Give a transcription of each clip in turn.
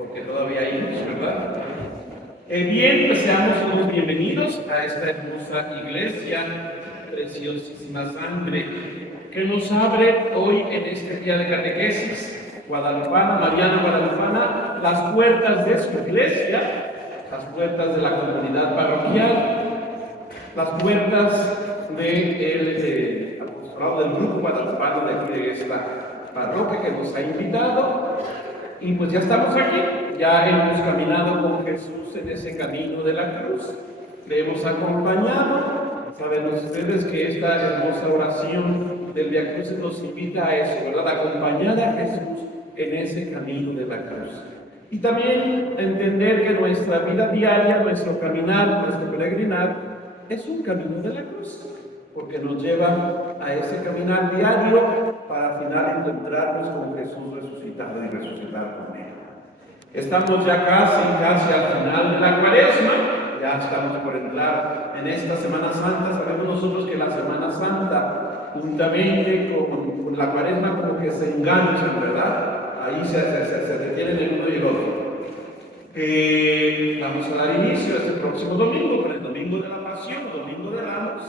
porque todavía hay luz, ¿verdad? Bien, pues seamos todos bienvenidos a esta hermosa iglesia, preciosísima sangre, que nos abre hoy en este día de catequesis guadalupana, mariana guadalupana, las puertas de su iglesia, las puertas de la comunidad parroquial, las puertas del apostolado del grupo guadalupano de esta parroquia que nos ha invitado. Y pues ya estamos aquí, ya hemos caminado con Jesús en ese camino de la cruz, le hemos acompañado. Saben ustedes que esta hermosa oración del Vía Crucis nos invita a eso, ¿verdad? A acompañar a Jesús en ese camino de la cruz. Y también entender que nuestra vida diaria, nuestro caminar, nuestro peregrinar, es un camino de la cruz, porque nos lleva a ese caminar diario para al final encontrarnos con Jesús resucitado y resucitar con Él. Estamos ya casi al final de la Cuaresma, ya estamos por entrar en esta Semana Santa. Sabemos nosotros que la Semana Santa, juntamente con la Cuaresma, como que se enganchan, ¿verdad? Ahí se detienen el uno y el otro. Vamos a dar inicio este próximo domingo, con el domingo de la Pasión, domingo de Ramos.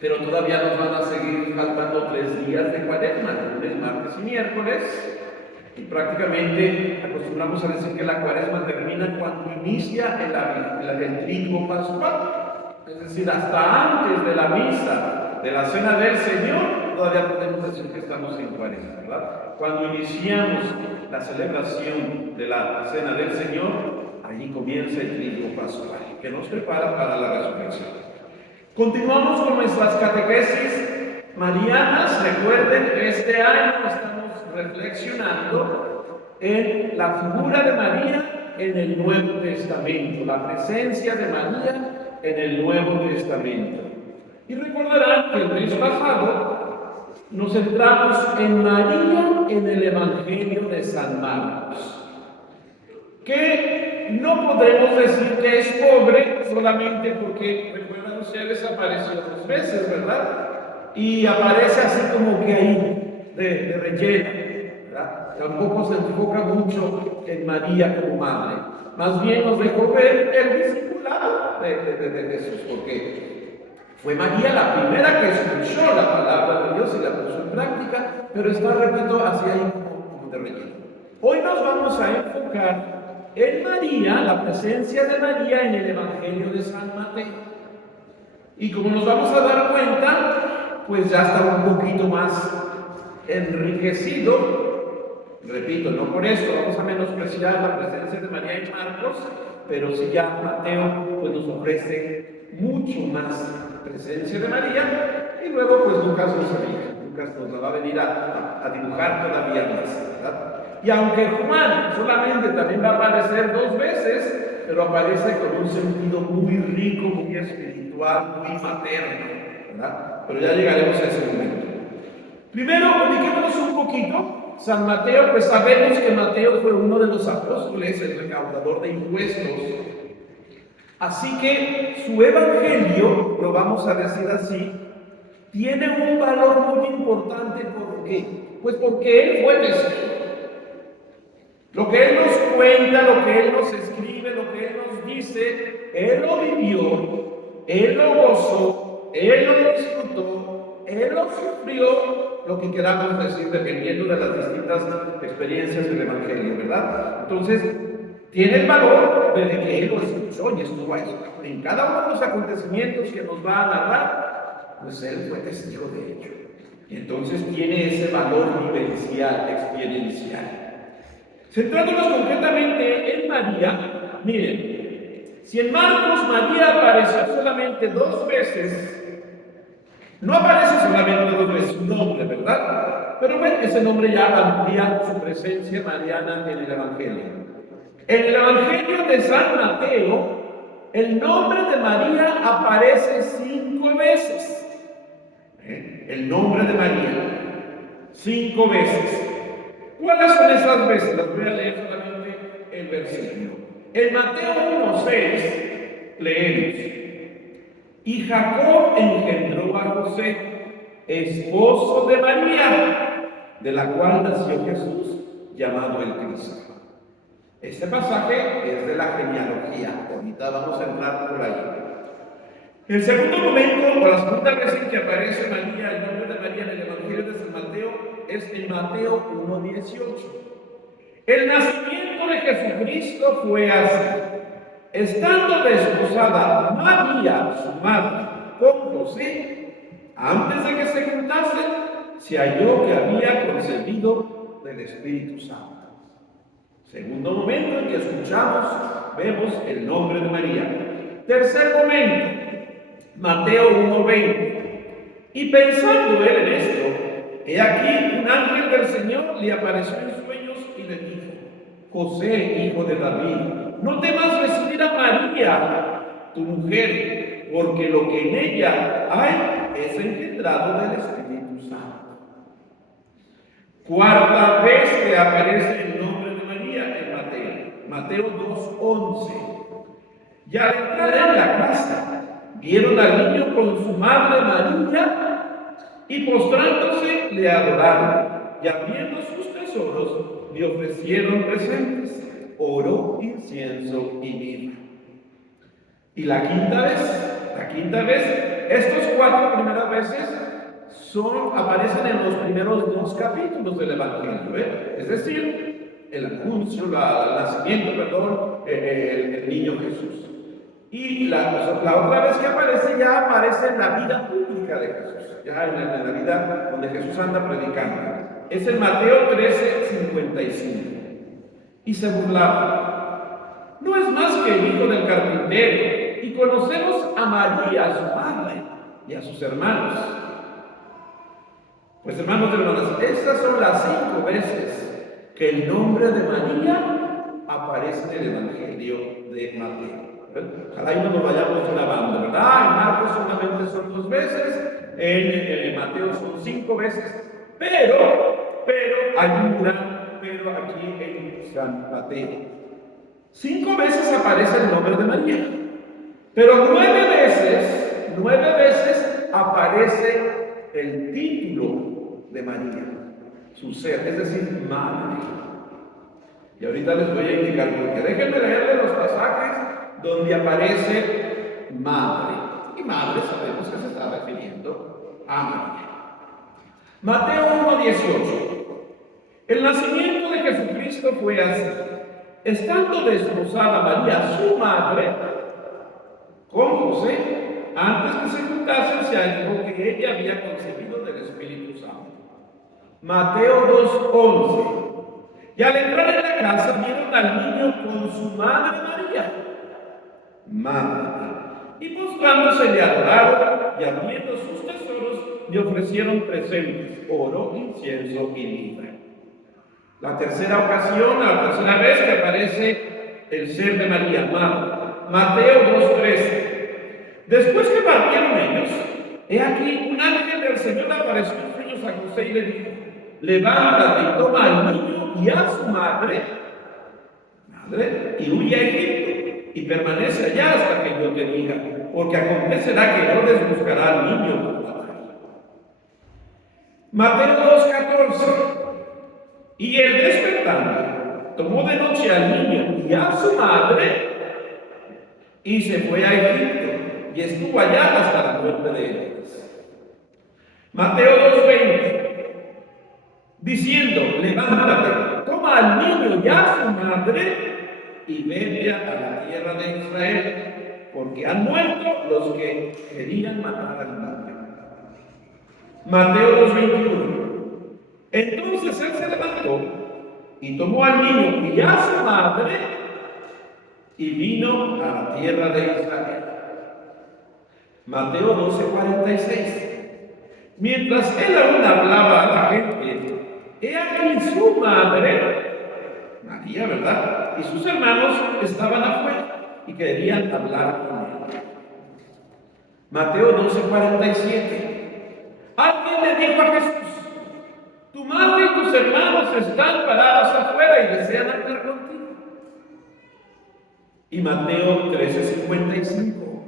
Pero todavía nos van a seguir faltando 3 días de Cuaresma, lunes, martes y miércoles. Y prácticamente acostumbramos a decir que la Cuaresma termina cuando inicia el triduo pascual. Es decir, hasta antes de la misa, de la Cena del Señor, todavía podemos decir que estamos en Cuaresma, ¿verdad? Cuando iniciamos la celebración de la Cena del Señor, allí comienza el triduo pascual, que nos prepara para la resurrección. Continuamos con nuestras catequesis marianas. Recuerden que este año estamos reflexionando en la figura de María en el Nuevo Testamento, la presencia de María en el Nuevo Testamento. Y recordarán que el mes pasado nos centramos en María en el Evangelio de San Marcos, que no podremos decir que es pobre solamente porque, recuerdan ustedes, apareció 2 veces, ¿verdad? Y aparece así como que ahí, de relleno, ¿verdad? Tampoco se enfoca mucho en María como madre. Más bien nos dejó ver el discipulado de Jesús, porque fue María la primera que escuchó la palabra de Dios y la puso en práctica, pero está, repito, así ahí como de relleno. Hoy nos vamos a enfocar en María, la presencia de María en el Evangelio de San Mateo. Y como nos vamos a dar cuenta, pues ya está un poquito más enriquecido. Repito, no por esto vamos a menospreciar la presencia de María en Marcos, pero sí ya Mateo pues nos ofrece mucho más presencia de María, y luego pues Lucas nos la va a venir a dibujar todavía más, ¿verdad? Y aunque Juan solamente también va a aparecer 2 veces, pero aparece con un sentido muy rico, muy espiritual, muy materno, ¿verdad? Pero ya llegaremos a ese momento. Primero, ubiquémonos un poquito. San Mateo, pues sabemos que Mateo fue uno de los apóstoles, el recaudador de impuestos. Así que su evangelio, lo vamos a decir así, tiene un valor muy importante. ¿Por qué? Pues porque él fue testigo. Lo que él nos cuenta, lo que él nos escribe, lo que él nos dice, él lo vivió, él lo gozó, él lo disfrutó, él lo sufrió, lo que queramos decir, dependiendo de las distintas experiencias del Evangelio, ¿verdad? Entonces, tiene el valor desde que él lo escuchó y estuvo ahí. En cada uno de los acontecimientos que nos va a narrar, pues él fue testigo de ello. Y entonces tiene ese valor vivencial, experiencial. Centrándonos concretamente en María, miren, si en Marcos María apareció solamente 2 veces, no aparece solamente 2 veces su nombre, ¿verdad? Pero ven, ese nombre ya amplía su presencia mariana en el Evangelio. En el Evangelio de San Mateo, el nombre de María aparece 5 veces. El nombre de María, 5 veces. ¿Cuáles son esas veces? Las voy a leer solamente el versículo. En Mateo 1:6 leemos: y Jacob engendró a José, esposo de María, de la cual nació Jesús, llamado el Cristo. Este pasaje es de la genealogía. Ahorita vamos a entrar por ahí. El segundo momento, o la segunda vez en que aparece María, el nombre de María en el Evangelio de San Mateo, es en Mateo 1:18. El nacimiento de Jesucristo fue así. Estando desposada María, su madre, con José, antes de que se juntasen, se halló que había concebido del Espíritu Santo. Segundo momento en que escuchamos, vemos el nombre de María. Tercer momento, Mateo 1:20. Y pensando él en esto, he aquí un ángel del Señor le apareció en sueños y le dijo: José, hijo de David, no temas recibir a María, tu mujer, porque lo que en ella hay es engendrado del Espíritu Santo. Cuarta vez que aparece el nombre de María en Mateo 2:11. Y al entrar en la casa, vieron al niño con su madre María, y postrándose le adoraron, y abriendo sus tesoros le ofrecieron presentes, oro, incienso y mirra. Y la quinta vez, estos cuatro primeras veces aparecen en los primeros 2 capítulos del Evangelio, es decir, el anuncio, el nacimiento, el niño Jesús. Y la otra vez que aparece, ya aparece en la vida pública de Jesús, ya en la vida donde Jesús anda predicando. Es en Mateo 13:55. Y se burlaba: no es más que el hijo del carpintero, y conocemos a María, su madre, y a sus hermanos. Pues hermanos y hermanas, estas son las 5 veces que el nombre de María aparece en el Evangelio de Mateo. Ojalá y no nos vayamos grabando, ¿verdad? En Marcos solamente son 2 veces, en Mateo son 5 veces, pero hay un gran pero aquí en San Mateo. 5 veces aparece el nombre de María, pero 9 veces aparece el título de María, su ser, es decir, madre. Y ahorita les voy a indicar porque déjenme leerle los pasajes donde aparece madre. Y madre sabemos que se está refiriendo a María. Mateo 1:18. El nacimiento de Jesucristo fue así. Estando desposada María, su madre, con José, antes que se juntasen, se halló que ella había concebido del Espíritu Santo. Mateo 2:11. Y al entrar en la casa, vieron al niño con su madre María. Madre. Y postrándose le adoraron, y abriendo sus tesoros le ofrecieron presentes, oro, incienso y mirra. La tercera vez que aparece el ser de María, madre. Mateo 2:13. Después que partieron ellos, he aquí un ángel del Señor apareció en sueños a José y le dijo: levántate y toma al niño y a su madre, y huye a Egipto, y permanece allá hasta que yo te diga, porque acontecerá que Herodes buscará al niño para matarlo. Mateo 2:14. Y él despertando, tomó de noche al niño y a su madre, y se fue a Egipto, y estuvo allá hasta la muerte de Herodes. Mateo 2:20. Diciendo: levántate, toma al niño y a su madre, y vete a la tierra de Israel, porque han muerto los que querían matar al niño. Mateo 2:21. Entonces él se levantó y tomó al niño y a su madre y vino a la tierra de Israel. Mateo 12:46. Mientras él aún hablaba a la gente, he aquí su madre, María, ¿verdad? Y sus hermanos estaban afuera y querían hablar con él. Mateo 12:47. Alguien le dijo a Jesús: tu madre y tus hermanos están parados afuera y desean hablar contigo. Y Mateo 13:55.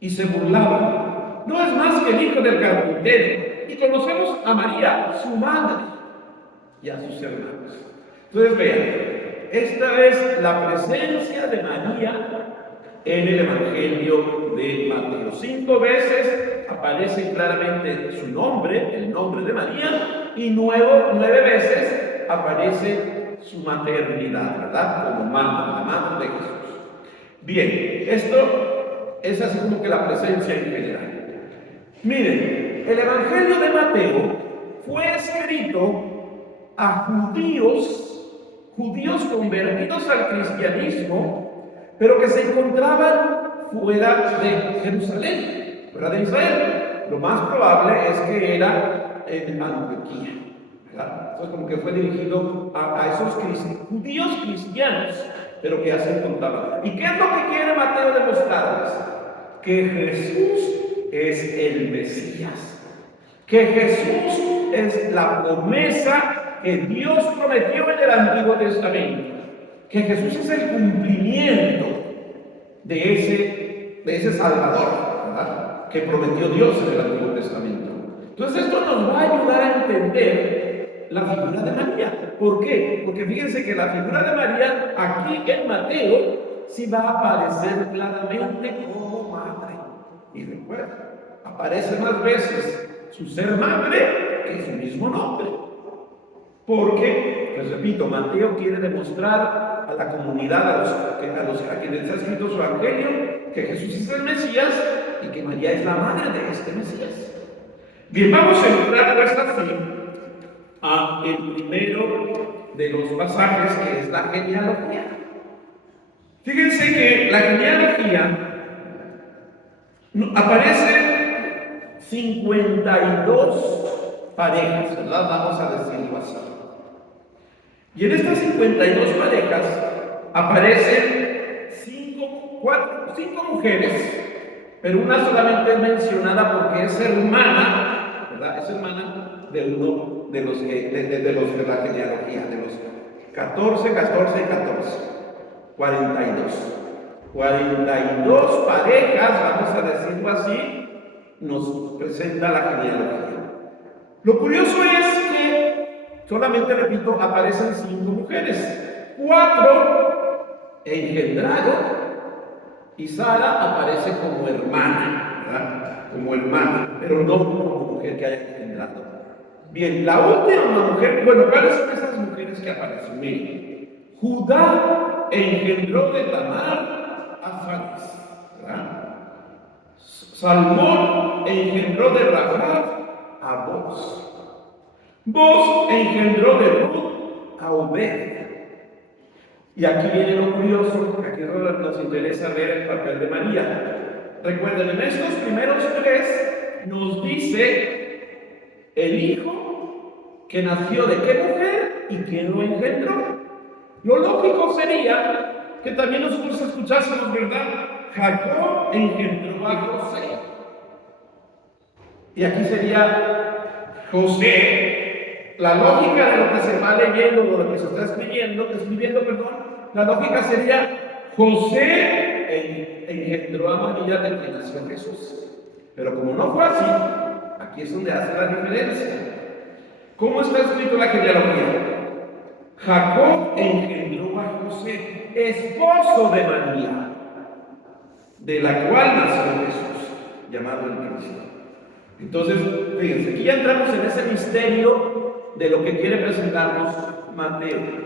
Y se burlaban: no es más que el hijo del carpintero, y conocemos a María, su madre, y a sus hermanos. Entonces vean, esta es la presencia de María en el Evangelio de Mateo. 5 veces aparece claramente su nombre, el nombre de María, y 9 veces aparece su maternidad, ¿verdad? Como madre, la madre de Jesús. Bien, esto es así como que la presencia en general. Miren, el Evangelio de Mateo fue escrito a judíos convertidos al cristianismo, pero que se encontraban fuera de Jerusalén, fuera de Israel. Lo más probable es que era en Antioquía, ¿verdad? Entonces como que fue dirigido a esos judíos cristianos, pero que ya se encontraban. ¿Y qué es lo que quiere Mateo demostrarles? Que Jesús es el Mesías, que Jesús es la promesa que Dios prometió en el Antiguo Testamento, que Jesús es el cumplimiento de ese Salvador, ¿verdad?, que prometió Dios en el Antiguo Testamento. Entonces esto nos va a ayudar a entender la figura de María. ¿Por qué? Porque fíjense que la figura de María aquí en Mateo sí va a aparecer claramente como madre. Y recuerda, aparece más veces su ser madre que su mismo nombre. Porque, les repito, Mateo quiere demostrar a la comunidad, a quienes ha escrito su evangelio, que Jesús es el Mesías y que María es la madre de este Mesías. Bien, vamos a entrar pues así a el primero de los pasajes, que es la genealogía. Fíjense que la genealogía aparece 52 parejas, ¿verdad? Vamos a decirlo así. Y en estas 52 parejas aparecen 5 mujeres, pero una solamente es mencionada porque es hermana, ¿verdad? Es hermana de uno de los de la genealogía, de los 14 y 14. 42 parejas, vamos a decirlo así, nos presenta la genealogía. Lo curioso es que solamente, repito, aparecen 5 mujeres, 4 engendraron, y Sara aparece como hermana, ¿verdad? Como hermana, pero no como mujer que haya engendrado. Bien, la última mujer, bueno, ¿cuáles son esas mujeres que aparecen? Miren, Judá engendró de Tamar a Fares, ¿verdad? Salmón engendró de Rahab a Boz. Boz engendró de Ruth a Obed. Y aquí viene lo curioso, aquí nos interesa ver el papel de María. Recuerden, en estos primeros 3 nos dice el hijo que nació de qué mujer y quién lo engendró. Lo lógico sería que también nosotros escuchásemos, ¿verdad? Jacob engendró a José. Y aquí sería José. La lógica de lo que se va leyendo, de lo que se está escribiendo, la lógica sería José engendró a María de quien nació Jesús. Pero como no fue así, aquí es donde hace la diferencia. ¿Cómo está escrito la genealogía? Jacob engendró a José, esposo de María, de la cual nació Jesús, llamado el Cristo. Entonces, fíjense, aquí ya entramos en ese misterio de lo que quiere presentarnos Mateo.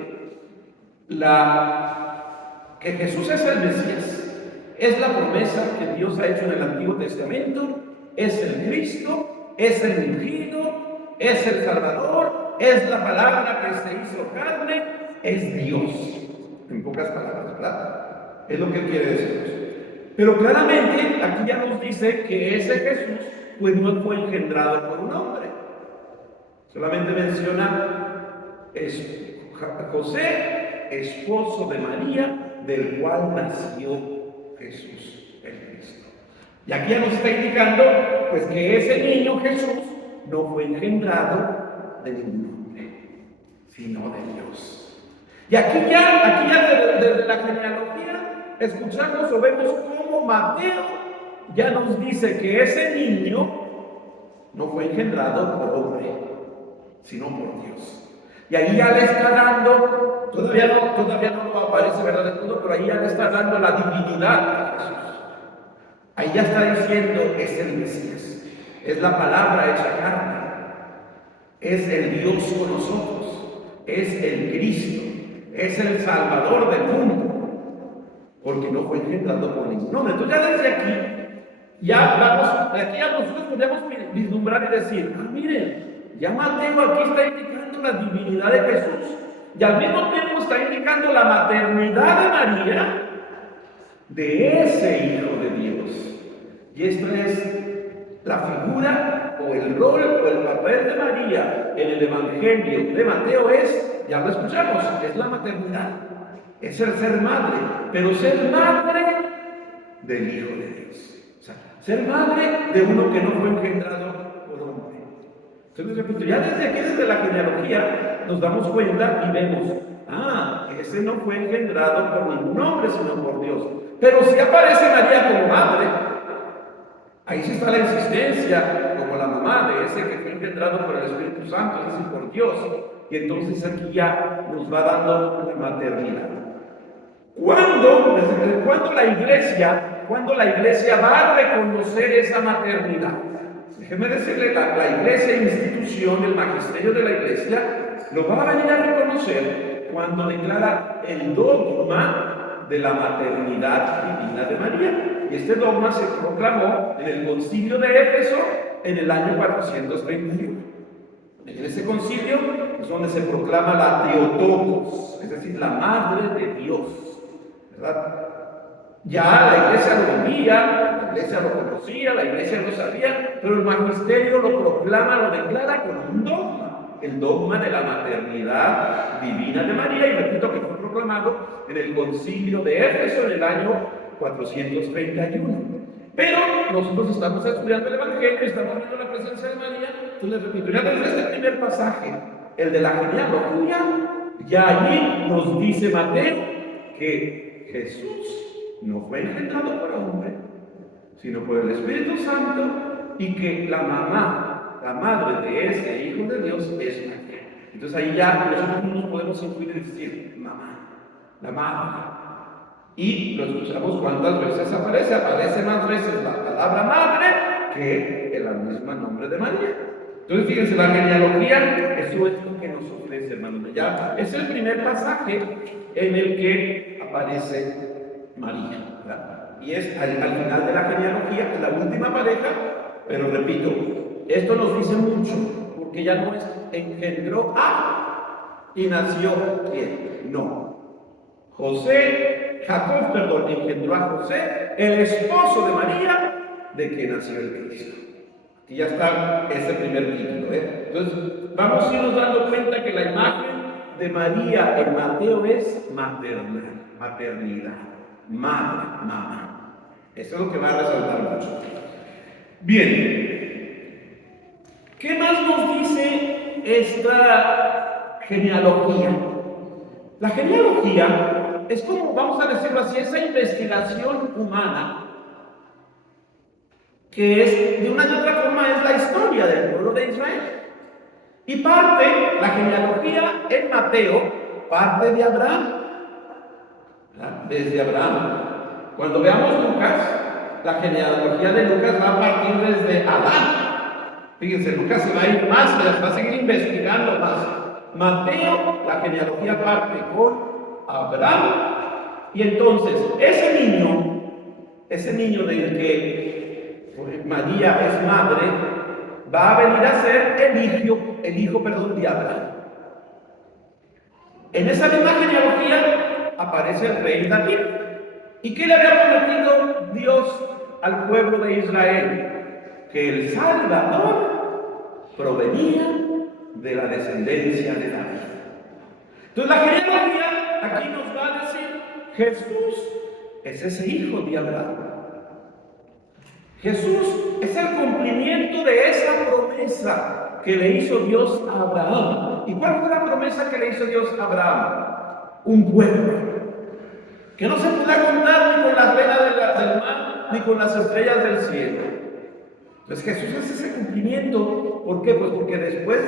Que Jesús es el Mesías, es la promesa que Dios ha hecho en el Antiguo Testamento, es el Cristo, es el ungido, es el Salvador, es la palabra que se hizo carne, es Dios, en pocas palabras, ¿verdad? Es lo que él quiere decirnos. Pero claramente aquí ya nos dice que ese Jesús pues no fue engendrado por un hombre. Solamente menciona José, esposo de María, del cual nació Jesús, el Cristo. Y aquí ya nos está indicando pues que ese niño Jesús no fue engendrado de ningún hombre, sino de Dios. Y aquí ya desde la genealogía escuchamos o vemos cómo Mateo ya nos dice que ese niño no fue engendrado por hombre, sino por Dios. Y ahí ya le está dando, todavía no aparece, ¿verdad? De todo, pero ahí ya le está dando la divinidad a Jesús. Ahí ya está diciendo, es el Mesías, es la palabra hecha carne, es el Dios con nosotros, es el Cristo, es el Salvador del mundo, porque no fue engendrado por ningún hombre. Entonces ya desde aquí, de aquí a nosotros podemos vislumbrar y decir, miren, ya Mateo aquí está indicando la divinidad de Jesús, y al mismo tiempo está indicando la maternidad de María, de ese Hijo de Dios. Y esta es la figura o el rol o el papel de María en el Evangelio de Mateo ya lo escuchamos, es la maternidad, es el ser madre, pero ser madre del Hijo de Dios. O sea, ser madre de uno que no fue engendrado por hombre. Entonces, repito, ya desde aquí, desde la genealogía, nos damos cuenta y vemos, ese no fue engendrado por ningún hombre, sino por Dios. Pero si aparece María como madre, ahí sí está la insistencia, como la mamá de ese que fue engendrado por el Espíritu Santo, es decir, por Dios. Y entonces aquí ya nos va dando la maternidad. ¿Cuándo la iglesia va a reconocer esa maternidad? Déjeme decirle, la iglesia, institución, el magisterio de la iglesia, lo va a venir a reconocer cuando declara el dogma de la maternidad divina de María. Y este dogma se proclamó en el concilio de Éfeso en el año 431. En ese concilio es donde se proclama la Theotokos, es decir, la madre de Dios, ¿verdad? Ya la iglesia lo vivía, la iglesia lo conocía, la iglesia lo sabía, pero el magisterio lo proclama, lo declara con un dogma, el dogma de la maternidad divina de María, y repito que fue proclamado en el concilio de Éfeso en el año 431. Pero nosotros estamos estudiando el Evangelio y estamos viendo la presencia de María. Entonces, repito, ya desde este primer pasaje, el de la genealogía, ya allí nos dice Mateo que Jesús no fue engendrado por hombre, sino por el Espíritu Santo, y que la mamá, la madre de ese Hijo de Dios es María. Entonces ahí ya nosotros no nos podemos incluir y decir mamá, la madre. Y lo escuchamos cuántas veces aparece más veces la palabra madre que el mismo nombre de María. Entonces fíjense, la genealogía, eso es lo que nos ofrece, hermanos. Ya es el primer pasaje en el que aparece María, ¿verdad? Y es al final de la genealogía, la última pareja, pero repito, esto nos dice mucho, porque ya no es engendró a y nació ¿quién? No. Jacob engendró a José, el esposo de María, de que nació el Cristo. Y ya está ese primer título, Entonces, vamos a irnos dando cuenta que la imagen de María en Mateo es maternidad, madre, mamá. Eso es lo que va a resaltar mucho. Bien, ¿qué más nos dice esta genealogía? La genealogía es como, vamos a decirlo así, esa investigación humana que es, de una y otra forma, es la historia del pueblo de Israel. Y la genealogía en Mateo, parte de Abraham. Desde Abraham. Cuando veamos Lucas, la genealogía de Lucas va a partir desde Adán. Fíjense, Lucas se va a ir más, va a seguir investigando más. Mateo, la genealogía parte con Abraham. Y entonces, ese niño del que María es madre, va a venir a ser el hijo de Abraham. En esa misma genealogía aparece el rey David. ¿Y qué le había prometido Dios al pueblo de Israel? Que el Salvador provenía de la descendencia de David. Entonces la genealogía aquí nos va a decir, Jesús es ese hijo de Abraham. Jesús es el cumplimiento de esa promesa que le hizo Dios a Abraham. ¿Y cuál fue la promesa que le hizo Dios a Abraham? Un pueblo que no se podrá contar ni con las venas del mar, ni con las estrellas del cielo. Entonces Jesús es ese cumplimiento. ¿Por qué? Pues porque después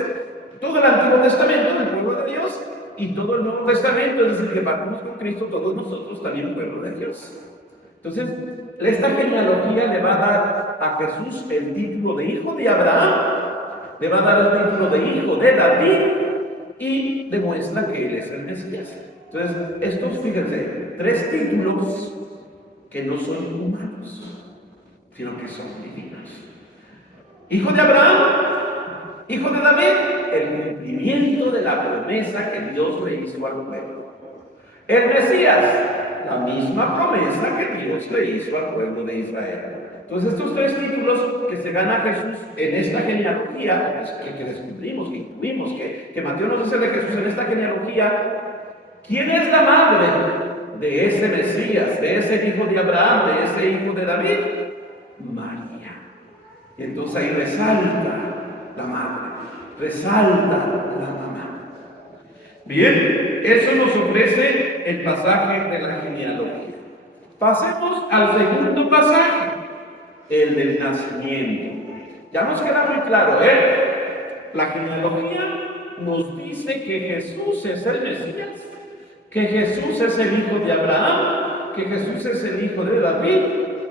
todo el Antiguo Testamento, el pueblo de Dios, y todo el Nuevo Testamento, es decir, que partimos con Cristo, todos nosotros también pueblo de Dios. Entonces, esta genealogía le va a dar a Jesús el título de hijo de Abraham, le va a dar el título de hijo de David y demuestra que él es el Mesías. Entonces, estos, fíjense, 3 títulos que no son humanos, sino que son divinos. Hijo de Abraham, hijo de David, el cumplimiento de la promesa que Dios le hizo al pueblo. El Mesías, la misma promesa que Dios le hizo al pueblo de Israel. Entonces, estos 3 títulos que se gana Jesús en esta genealogía, que descubrimos, que incluimos, que Mateo nos dice de Jesús en esta genealogía, ¿quién es la madre de ese Mesías, de ese hijo de Abraham, de ese hijo de David? María. Y entonces ahí resalta la madre, resalta la mamá. Bien, eso nos ofrece el pasaje de la genealogía. Pasemos al segundo pasaje, el del nacimiento. Ya nos queda muy claro, la genealogía nos dice que Jesús es el Mesías, que Jesús es el hijo de Abraham, que Jesús es el hijo de David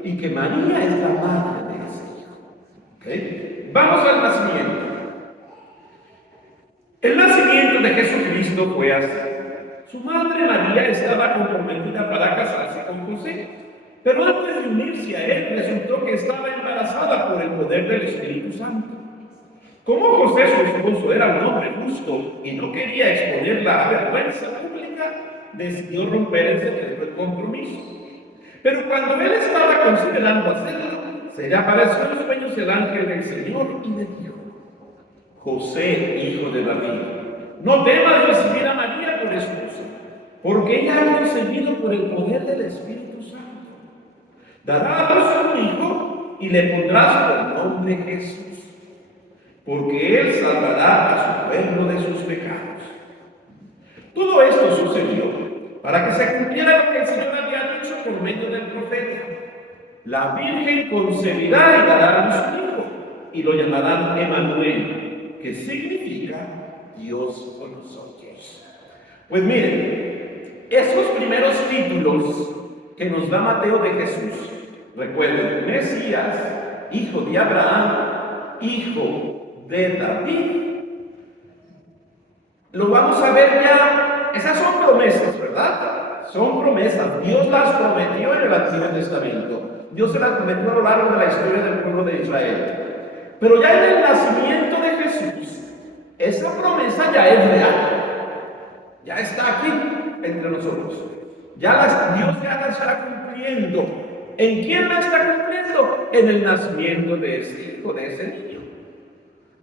y que María es la madre de ese hijo. ¿Okay? Vamos al nacimiento. El nacimiento de Jesucristo fue así. Su madre María estaba comprometida para casarse con José, pero antes de unirse a él resultó que estaba embarazada por el poder del Espíritu Santo. Como José, su esposo, era un hombre justo y no quería exponerla a vergüenza pública, decidió romper el secreto del compromiso. Pero cuando él estaba considerando hacerlo, se le apareció en sueños el ángel del Señor y le dijo: José, hijo de David, no temas recibir a María por esposa, porque ella ha concebido por el poder del Espíritu Santo. Dará a luz un hijo y le pondrás por nombre Jesús, porque él salvará a su pueblo de sus pecados. Todo esto sucedió para que se cumpliera lo que el Señor había dicho por medio del profeta: la Virgen concebirá y dará a luz un hijo, y lo llamarán Emmanuel, que significa Dios con nosotros. Pues miren, esos primeros títulos que nos da Mateo de Jesús, recuerden, Mesías, hijo de Abraham, hijo de David, lo vamos a ver ya. Esas son promesas, ¿verdad? Son promesas. Dios las prometió en el Antiguo Testamento. Dios se las prometió a lo largo de la historia del pueblo de Israel. Pero ya en el nacimiento de Jesús, esa promesa ya es real. Ya está aquí entre nosotros. Dios ya la está cumpliendo. ¿En quién la está cumpliendo? En el nacimiento de ese hijo, de ese niño.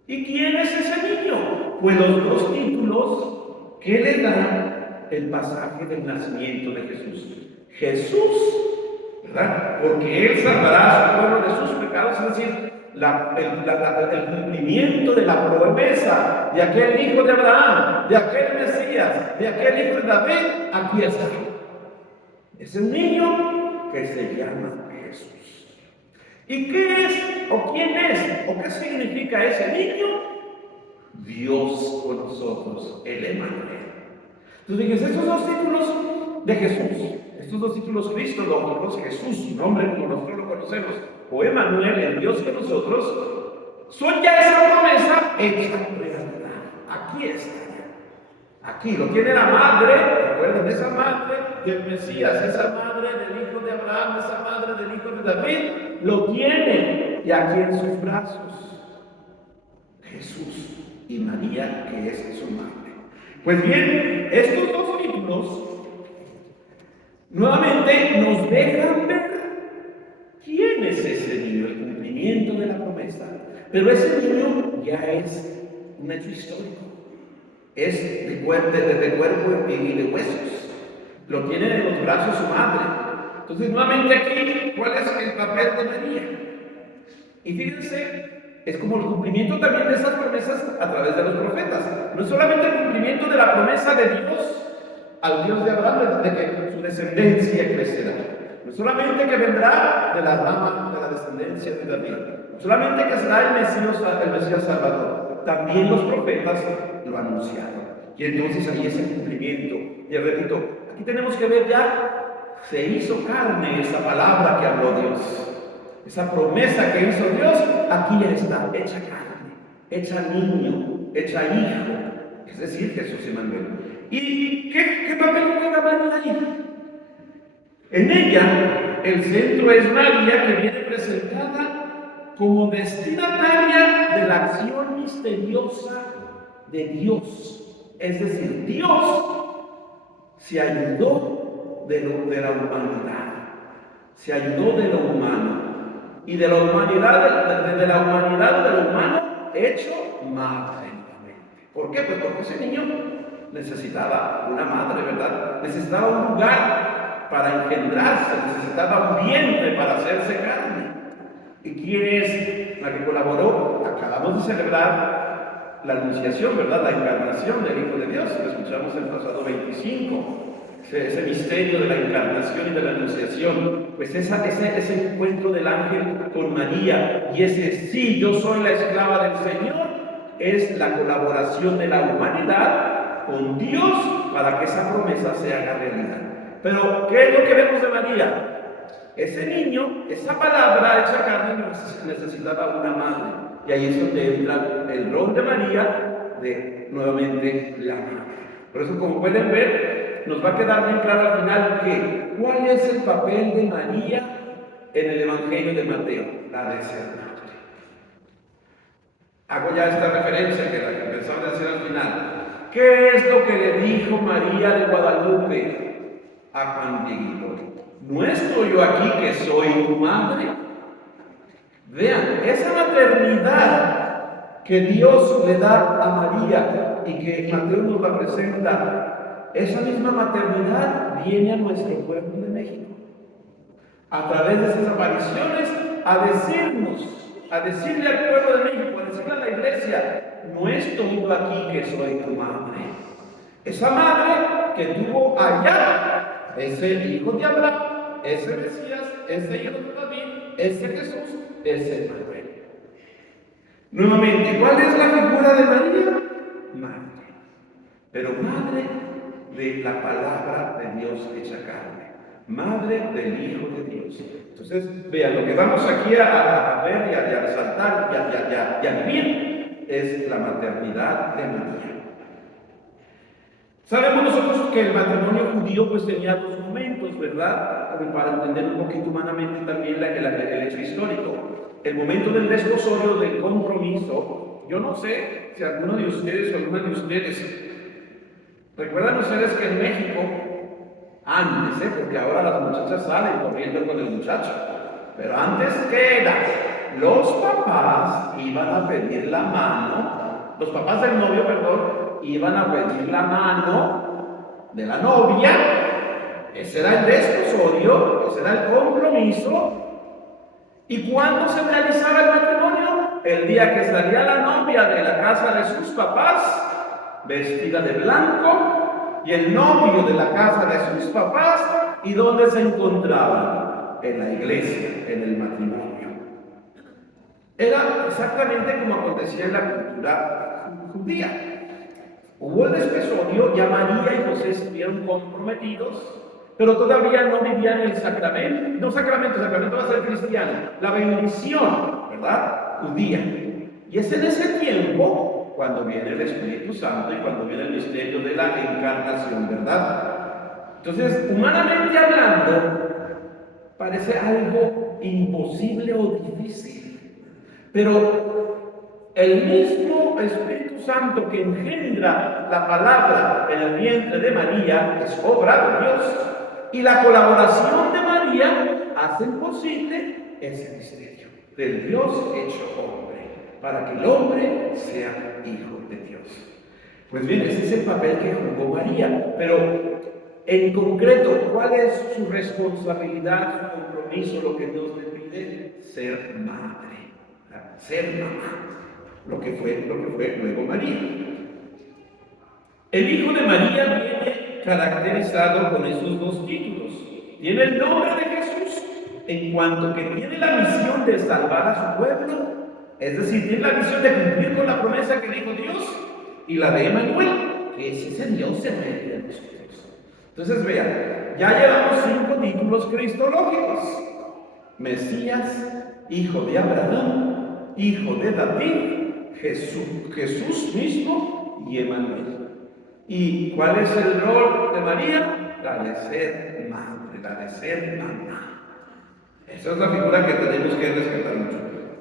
¿Y quién es ese niño? Pues los 2 títulos que le da el pasaje del nacimiento de Jesús. Jesús, ¿verdad? Porque él salvará a su pueblo de sus pecados, es decir, el cumplimiento de la promesa de aquel hijo de Abraham, de aquel Mesías, de aquel hijo de David, aquí está. Es el niño que se llama Jesús. ¿Y qué es, o quién es, o qué significa ese niño? Dios con nosotros, el Emmanuel. Entonces, fíjense, estos 2 títulos de Jesús, estos 2 títulos cristológicos, Jesús, su nombre como nosotros lo conocemos, o Emmanuel, el Dios con nosotros, son ya esa promesa hecha realidad. Aquí está. Aquí lo tiene la madre, recuerden, esa madre del Mesías, esa madre del hijo de Abraham, esa madre del hijo de David, lo tiene y aquí en sus brazos Jesús y María, que es su madre. Pues bien, estos 2 títulos nuevamente nos dejan ver quién es ese niño, el cumplimiento de la promesa. Pero ese niño ya es un hecho histórico. Es de cuerpo y de huesos. Lo tiene en los brazos su madre. Entonces, nuevamente aquí, ¿cuál es el papel de María? Y fíjense, es como el cumplimiento también de esas promesas a través de los profetas. No es solamente el cumplimiento de la promesa de Dios al Dios de Abraham, de que su descendencia crecerá. No solamente que vendrá de la rama de la descendencia de David. No solamente que será el Mesías Salvador. También los profetas lo anunciado. Y entonces ahí es el cumplimiento. Y repito, aquí tenemos que ver ya, se hizo carne esa palabra que habló Dios. Esa promesa que hizo Dios, aquí ya está, hecha carne, hecha niño, hecha hijo. Es decir, Jesús Emmanuel. ¿Y qué papel juega María ahí? En ella, el centro es María, que viene presentada como destinataria de la acción misteriosa de Dios. Es decir, Dios se ayudó de la humanidad, se ayudó de lo humano, y de la humanidad, de la humanidad de lo humano, hecho madre. ¿Por qué? Pues porque ese niño necesitaba una madre, ¿verdad? Necesitaba un lugar para engendrarse, necesitaba un vientre para hacerse carne. ¿Y quién es la que colaboró? Acabamos de celebrar la anunciación, ¿verdad? La encarnación del Hijo de Dios, lo escuchamos el pasado 25. Ese misterio de la encarnación y de la anunciación, pues ese encuentro del ángel con María y ese sí, yo soy la esclava del Señor, es la colaboración de la humanidad con Dios para que esa promesa se haga realidad. Pero, ¿qué es lo que vemos de María? Ese niño, esa palabra hecha carne, necesitaba una madre. Y ahí es donde entra el rol de María, de nuevamente la madre. Por eso, como pueden ver, nos va a quedar bien claro al final que ¿cuál es el papel de María en el Evangelio de Mateo? La de ser madre. Hago ya esta referencia que la que pensaba decir al final. ¿Qué es lo que le dijo María de Guadalupe a Juan Diego? ¿No estoy yo aquí que soy tu madre? Vean, esa maternidad que Dios le da a María y que Mateo nos la presenta, esa misma maternidad viene a nuestro pueblo de México. A través de esas apariciones, a decirle al pueblo de México, a decirle a la iglesia, no estoy yo aquí que soy tu madre. Esa madre que tuvo allá, ese hijo de Abraham, ese Mesías, ese hijo de David, ese Jesús, ese Manuel. Nuevamente, ¿cuál es la figura de María? Madre. Pero madre de la palabra de Dios hecha carne. Madre del Hijo de Dios. Entonces, vean, lo que vamos aquí a ver y a resaltar y a vivir es la maternidad de María. Sabemos nosotros que el matrimonio judío pues tenía dos momentos, ¿verdad? Para entender un poquito humanamente también el hecho histórico. El momento del desposorio, del compromiso. Yo no sé si alguno de ustedes o alguna de ustedes recuerdan ustedes que en México, antes, porque ahora las muchachas salen corriendo con el muchacho, pero antes, ¿qué era? Los papás iban a pedir la mano, los papás del novio, perdón, iban a pedir la mano de la novia, ese era el desposorio, ese era el compromiso. ¿Y cuándo se realizaba el matrimonio? El día que salía la novia de la casa de sus papás, vestida de blanco, y el novio de la casa de sus papás, ¿y dónde se encontraban? En la iglesia, en el matrimonio. Era exactamente como acontecía en la cultura judía. Hubo el desposorio, ya María y José estuvieron comprometidos, pero todavía no vivían el sacramento. No sacramento, sacramento va a ser cristiano. La bendición, ¿verdad? Judía. Y es en ese tiempo cuando viene el Espíritu Santo y cuando viene el misterio de la encarnación, ¿verdad? Entonces, humanamente hablando, parece algo imposible o difícil. Pero el mismo Espíritu Santo que engendra la palabra en el vientre de María es obra de Dios. Y la colaboración de María hace posible ese misterio del Dios hecho hombre, para que el hombre sea hijo de Dios. Pues bien, ese es el papel que jugó María, pero en concreto, ¿cuál es su responsabilidad, su compromiso, lo que Dios le pide? Ser madre, ser mamá, lo que fue luego María. El Hijo de María viene caracterizado con esos dos títulos. Tiene el nombre de Jesús, en cuanto que tiene la misión de salvar a su pueblo, es decir, tiene la misión de cumplir con la promesa que dijo Dios, y la de Emmanuel, que es ese Dios en medio de nosotros. Entonces vean, ya llevamos 5 títulos cristológicos: Mesías, Hijo de Abraham, Hijo de David, Jesús mismo y Emmanuel. ¿Y cuál es el rol de María? La de ser madre, la de ser mamá. Esa es la figura que tenemos que respetar mucho.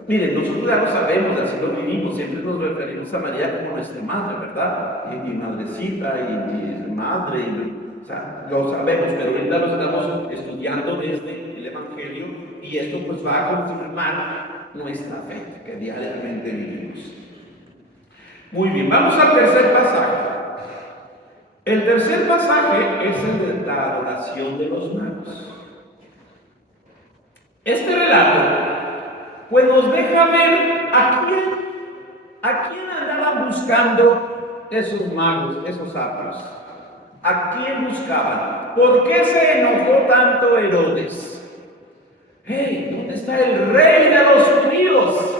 Miren, nosotros ya lo sabemos, así lo vivimos, siempre nos referimos a María como nuestra madre, ¿verdad? Y madrecita, y madre, o sea, lo sabemos, pero ahorita lo estamos estudiando desde el Evangelio, y esto pues va a confirmar nuestra fe que diariamente vivimos. Muy bien, vamos al tercer pasaje. El tercer pasaje es el de la adoración de los magos. Este relato pues nos deja ver a quién andaban buscando esos magos, esos sabios. ¿A quién buscaban? ¿Por qué se enojó tanto Herodes? ¡Hey! ¿Dónde está el rey de los judíos?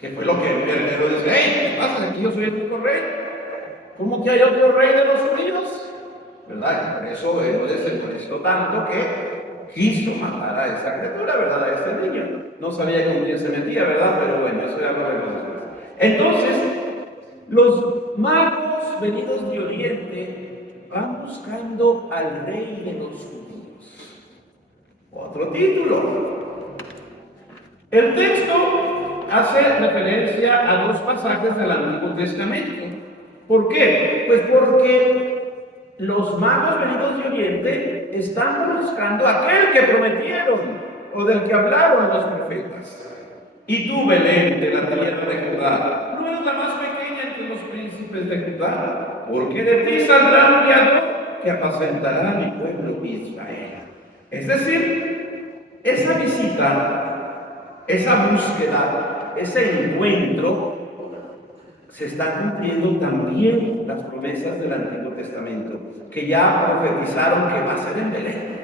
¿Qué fue lo que Herodes dice? ¡Hey! ¿Qué pasa? Aquí yo soy el único rey. ¿Cómo que hay otro rey de los judíos? ¿Verdad? Por eso Herodes se molestó tanto que quiso matar a esa criatura, ¿verdad? A este niño. No sabía con quién se metía, ¿verdad? Pero bueno, eso ya lo vemos después. Entonces, los magos venidos de Oriente van buscando al rey de los judíos. Otro título. El texto hace referencia a 2 pasajes del Antiguo Testamento. ¿Por qué? Pues porque los magos venidos de Oriente están buscando a aquel que prometieron o del que hablaron los profetas. Y tú, Belén, de la tierra de Judá, no eres la más pequeña entre los príncipes de Judá, porque de ti saldrá un guiador que apacentará a mi pueblo Israel. Es decir, esa visita, esa búsqueda, ese encuentro, se están cumpliendo también las promesas del Antiguo Testamento, que ya profetizaron que va a ser en Belén.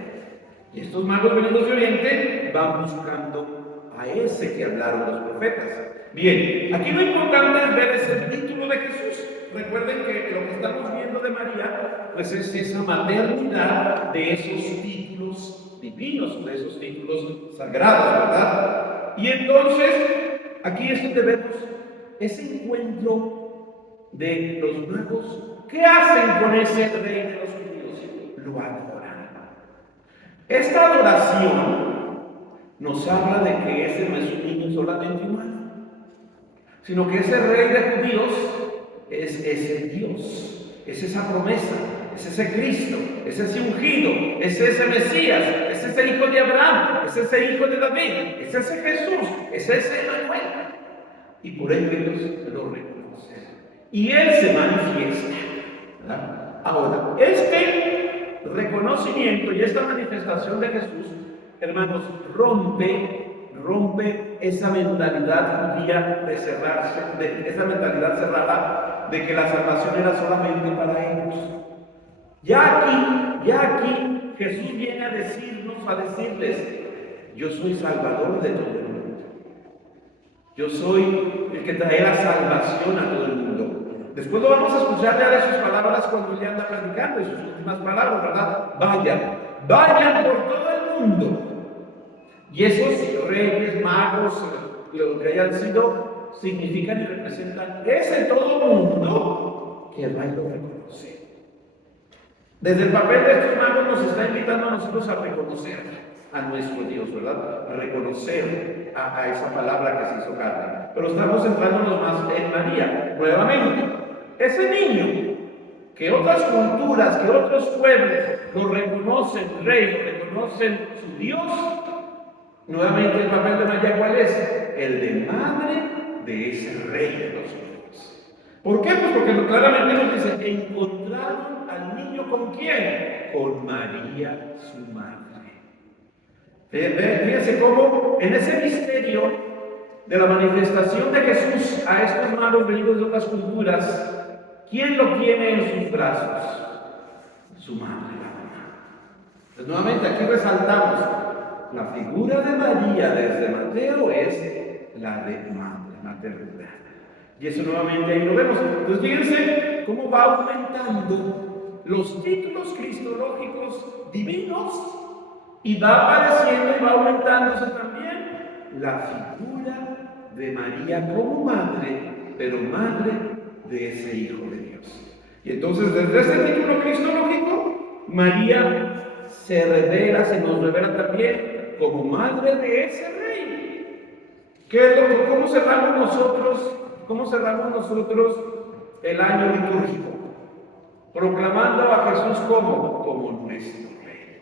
Y estos magos venidos de Oriente van buscando a ese que hablaron los profetas. Bien, aquí lo importante es ver ese título de Jesús. Recuerden que lo que estamos viendo de María, pues es esa maternidad de esos títulos divinos, de esos títulos sagrados, ¿verdad? Y entonces, aquí es donde vemos ese encuentro de los magos. ¿Qué hacen con ese rey de los judíos? Lo adoran. Esta adoración nos habla de que ese no es un niño solamente humano, sino que ese rey de judíos es ese Dios, es esa promesa, es ese Cristo, es ese ungido, es ese Mesías, es ese hijo de Abraham, es ese hijo de David, es ese Jesús, es ese Emmanuel. Y por ello ellos lo reconocen. Y Él se manifiesta, ¿verdad? Ahora, este reconocimiento y esta manifestación de Jesús, hermanos, rompe esa mentalidad judía de cerrarse, esa mentalidad cerrada de que la salvación era solamente para ellos. Ya aquí, Jesús viene a decirles, yo soy Salvador de todo el mundo. Yo soy el que trae la salvación a todo el mundo. Después lo vamos a escuchar ya de sus palabras cuando ya anda predicando, de sus últimas palabras, ¿verdad? Vayan por todo el mundo. Y esos reyes, magos, lo que hayan sido, significan y representan ese todo mundo que el rey lo reconoce. Desde el papel de estos magos nos está invitando a nosotros a reconocer a nuestro Dios, ¿verdad? A reconocer a esa palabra que se hizo carne. Pero estamos centrándonos más en María. Nuevamente, ese niño que otras culturas, que otros pueblos lo reconocen rey, reconocen su Dios, nuevamente el papel de María, ¿cuál es? El de madre de ese rey de los judíos. ¿Por qué? Pues porque claramente nos dice, encontraron al niño ¿con quién? Con María, su madre. Fíjense cómo en ese misterio de la manifestación de Jesús a estos magos venidos de otras culturas, ¿quién lo tiene en sus brazos? Su madre, la mamá. Entonces, nuevamente aquí resaltamos, la figura de María desde Mateo es la de madre, maternidad. Y eso nuevamente ahí lo vemos. Entonces fíjense cómo va aumentando los títulos cristológicos divinos y va apareciendo y va aumentándose también la figura de María como madre, pero madre de ese Hijo de Dios. Y entonces desde ese título cristológico, María se revela, se nos revela también como madre de ese Rey. ¿Cómo cerramos nosotros? ¿Cómo cerramos nosotros el año litúrgico? Proclamando a Jesús como nuestro Rey.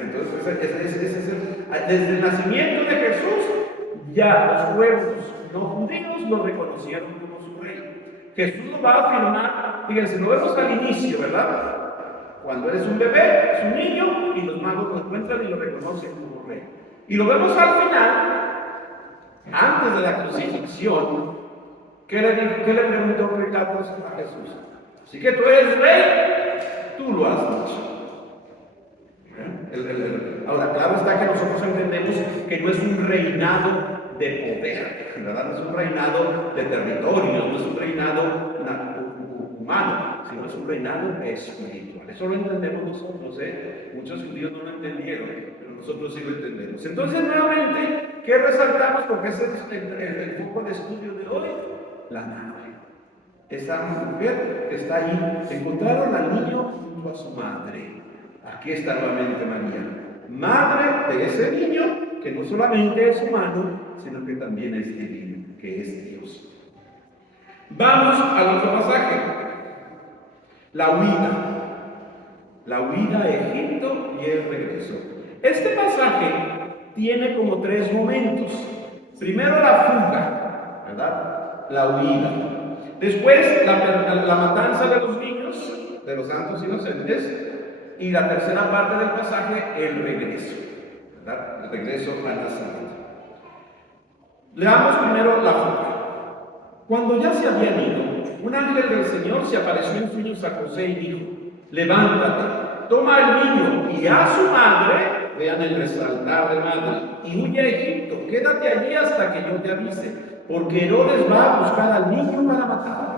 Entonces, desde el nacimiento de Jesús, ya los pueblos no judíos lo reconocieron como su Rey. Jesús lo va a afirmar, fíjense, lo vemos al inicio, ¿verdad? Cuando eres un bebé, es un niño, y los magos lo encuentran y lo reconocen como Rey. Y lo vemos al final, antes de la crucifixión, ¿qué le preguntó Pilatos a Jesús? Así que tú eres Rey, tú lo has dicho. Ahora, claro está que nosotros entendemos que no es un reinado de poder, ¿verdad? No es un reinado de territorio, no es un reinado humano, sino es un reinado espiritual. Eso lo entendemos nosotros, ¿eh? Muchos judíos no lo entendieron, pero nosotros sí lo entendemos. Entonces, nuevamente, ¿qué resaltamos? Porque ese es el foco de estudio de hoy, la madre. Esa mujer que está ahí, encontraron al niño junto a su madre. Aquí está nuevamente María, madre de ese niño que no solamente es humano, sino que también es divino, que es Dios. Vamos al otro pasaje, la huida a Egipto y el regreso. Este pasaje tiene como tres momentos. Primero la fuga, ¿verdad? La huida. Después la matanza de los niños, de los santos inocentes. Y la tercera parte del pasaje, el regreso, ¿verdad? El regreso al nacimiento. Leamos primero la fuga. Cuando ya se habían ido, un ángel del Señor se apareció en sueños a José y dijo: levántate, toma al niño y a su madre, vean el resaltar de madre, y huye a Egipto. Quédate allí hasta que yo te avise, porque Herodes va a buscar al niño para matarlo.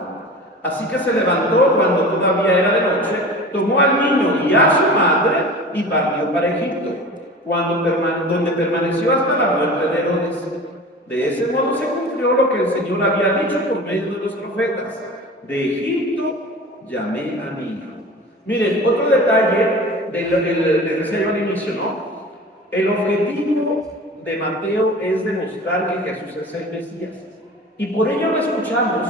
Así que se levantó cuando todavía era de noche, tomó al niño y a su madre y partió para Egipto, donde permaneció hasta la muerte de Herodes. De ese modo se cumplió lo que el Señor había dicho por medio de los profetas: de Egipto llamé a mi hijo. Miren, otro detalle de lo que les decía yo al inicio, ¿no? El objetivo de Mateo es demostrar que Jesús es el Mesías. Y por ello lo escuchamos,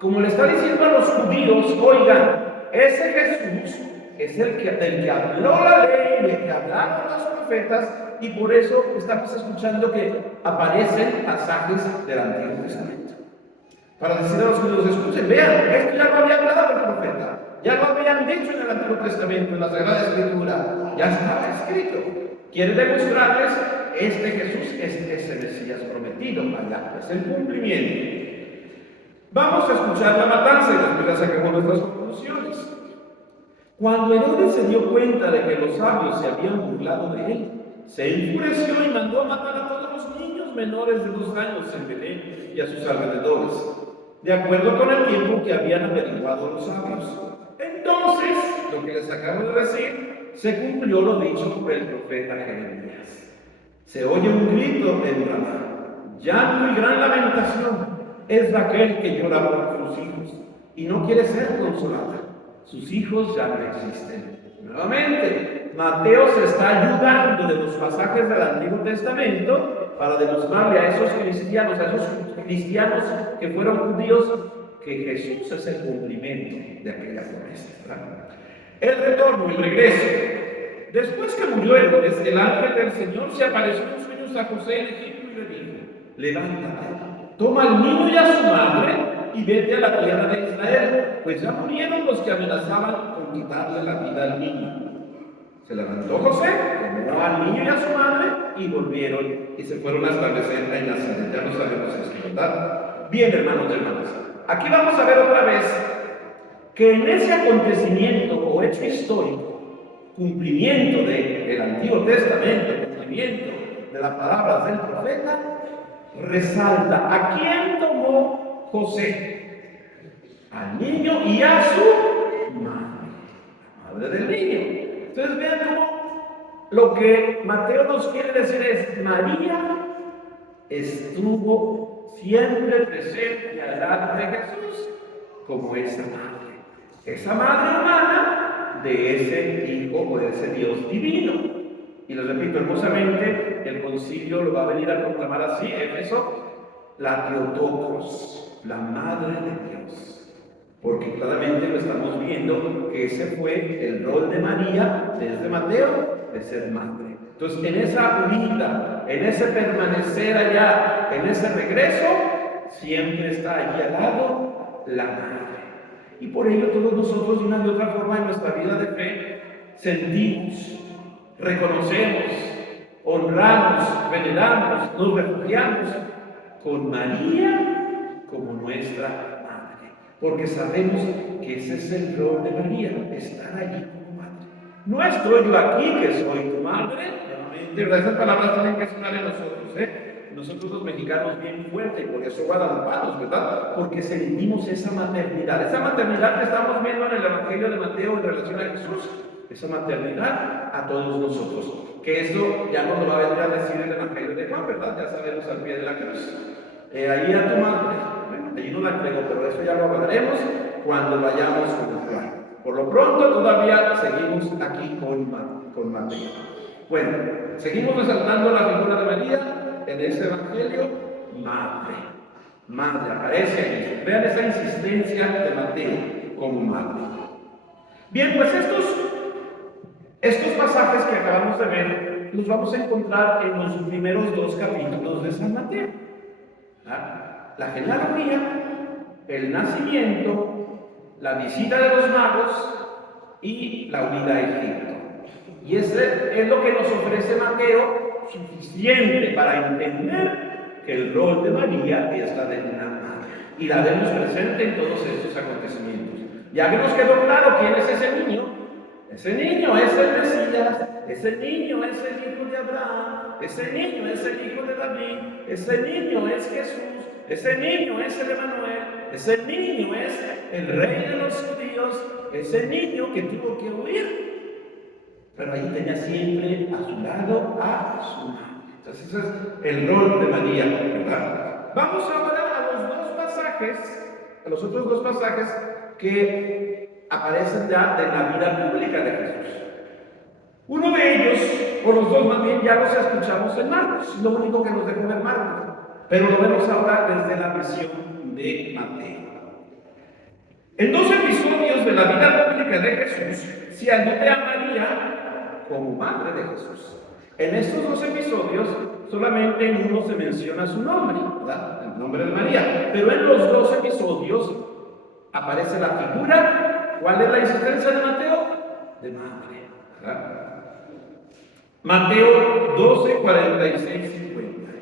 como le está diciendo a los judíos: oigan, ese Jesús es del que habló la ley, del que hablaron los profetas, y por eso estamos escuchando que aparecen pasajes del Antiguo Testamento. Para decir a los judíos: escuchen, vean, esto ya lo había hablado el profeta, ya lo habían dicho en el Antiguo Testamento, en la Sagrada Escritura, ya estaba escrito. Quiere demostrarles, este Jesús es ese Mesías prometido, allá es el cumplimiento. Vamos a escuchar la matanza y después ya sacamos nuestras conclusiones. Cuando Herodes se dio cuenta de que los sabios se habían burlado de él, se enfureció y mandó a matar a todos los niños menores de 2 años en Belén y a sus alrededores, de acuerdo con el tiempo que habían averiguado los sabios. Entonces, lo que les acabo de decir, se cumplió lo dicho por el profeta Jeremías. Se oye un grito en Ramá, llanto y gran lamentación. Es Raquel que llora por sus hijos y no quiere ser consolada. Sus hijos ya no existen. Nuevamente, Mateo se está ayudando de los pasajes del Antiguo Testamento para demostrarle a esos cristianos que fueron judíos, que Jesús es el cumplimiento de aquella promesa, ¿verdad? El retorno, el regreso. Después que murió Herodes, el ángel del Señor se apareció en sueños a José en Egipto y le dijo: levántate, toma al niño y a su madre y vete a la tierra de Israel, pues ya murieron los que amenazaban con quitarle la vida al niño. Se levantó José, tomó al niño y a su madre y volvieron y se fueron a establecer en Nazaret. Ya no sabemos esto, ¿verdad? Bien, hermanos y hermanas, aquí vamos a ver otra vez que en ese acontecimiento o hecho histórico, cumplimiento del Antiguo Testamento, cumplimiento de las palabras del profeta, resalta a quién tomó José, al niño y a su madre, la madre del niño. Entonces vean cómo lo que Mateo nos quiere decir es: María estuvo siempre presente al lado de Jesús como esa madre humana de ese hijo o de ese Dios divino. Y les repito, hermosamente, el concilio lo va a venir a proclamar así, Éfeso, la Theotokos, la madre de Dios. Porque claramente lo estamos viendo que ese fue el rol de María desde Mateo, de ser madre. Entonces, en esa vida, en ese permanecer allá, en ese regreso, siempre está allí al lado la madre. Y por ello todos nosotros, de una y otra forma, en nuestra vida de fe, sentimos, reconocemos, honramos, veneramos, nos refugiamos con María como nuestra madre, porque sabemos que ese es el rol de María, estar allí como madre. No estoy yo aquí que soy tu madre, nuevamente, esas palabras tienen que sonar en nosotros, nosotros los mexicanos bien fuerte, y por eso guadalupanos, ¿verdad? Porque sentimos esa maternidad que estamos viendo en el Evangelio de Mateo en relación a Jesús, esa maternidad a todos nosotros. Que eso ya nos lo va a venir a decir el Evangelio de Juan, ¿verdad? Ya sabemos al pie de la cruz. Ahí a tu madre, bueno, allí no la entrego, pero eso ya lo hablaremos cuando vayamos con Juan. Por lo pronto todavía seguimos aquí con Mateo. Bueno, seguimos resaltando la figura de María en ese Evangelio. Madre, aparece ahí. Vean esa insistencia de Mateo como madre. Bien, pues estos pasajes que acabamos de ver los vamos a encontrar en los primeros 2 capítulos de San Mateo. La genealogía, el nacimiento, la visita de los magos y la huida a Egipto. Y ese es lo que nos ofrece Mateo, suficiente para entender que el rol de María es la de una madre. Y la vemos presente en todos estos acontecimientos. Ya que nos quedó claro quién es ese niño. Ese niño es el Mesías, ese niño es el hijo de Abraham, ese niño es el hijo de David, ese niño es Jesús, ese niño es el Emanuel, ese niño es el rey de los judíos, ese niño que tuvo que huir, pero ahí tenía siempre a su lado a su madre. Entonces ese es el rol de María, ¿verdad? Vamos ahora a los otros dos pasajes que aparecen ya de la vida pública de Jesús. Uno de ellos, o los dos más bien, ya los escuchamos en Marcos, lo único que nos dejó ver Marcos, pero lo vemos ahora desde la visión de Mateo. En 2 episodios de la vida pública de Jesús se alude a María como madre de Jesús. En estos 2 episodios solamente en uno se menciona su nombre, ¿verdad? El nombre de María, pero en los 2 episodios aparece la figura. ¿Cuál es la insistencia de Mateo? De madre, ¿verdad? Mateo 12, 46, 50.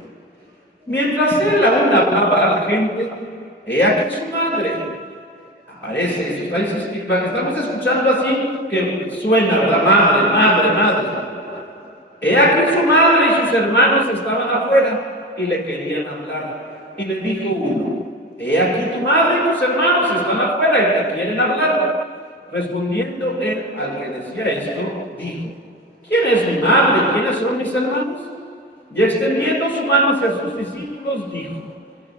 Mientras él aún hablaba a la gente, he aquí su madre. Aparece, eso está insistiendo. Estamos escuchando así que suena, ¿verdad? Madre. He aquí su madre y sus hermanos estaban afuera y le querían hablar. Y le dijo uno: he aquí tu madre y tus hermanos están afuera y te quieren hablar. Respondiendo él al que decía esto, dijo: ¿quién es mi madre y quiénes son mis hermanos? Y extendiendo su mano hacia sus discípulos, dijo: